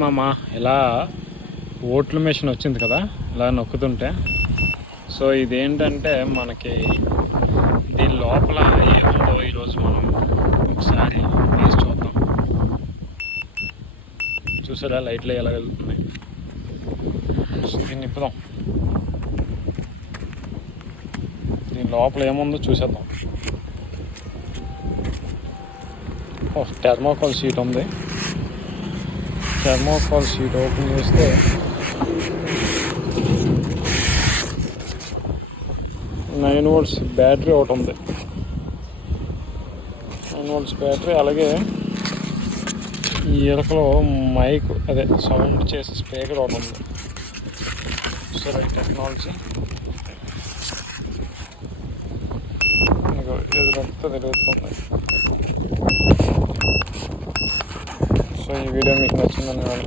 మామా ఇలా ఓట్ల మెషిన్ వచ్చింది కదా, ఇలా నొక్కుతుంటే. సో ఇదేంటంటే మనకి దీని లోపల ఏముందో ఈరోజు మనం ఒకసారి వేసి చూద్దాం. చూసారా లైట్లు ఎలా వెళ్తున్నాయి? దీన్ని నింపుదాం. దీని లోపల ఏముందో చూసేద్దాం. థర్మోకాల్ షీట్ ఉంది. థర్మోకాల్ షీట్ ఓపెన్ చేస్తే నైన్ వోల్ట్స్ బ్యాటరీ ఒకటి ఉంది. 9 వోల్ట్స్ బ్యాటరీ. అలాగే ఈ ఎలకలో మైక్, అదే సౌండ్ చేసే స్పీకర్ ఒకటి ఉంది. సరే ఈ టెక్నాలజీ ఎదురంతా తిరుగుతుంది. సో ఈ వీడియో మీకు నచ్చిందని నేను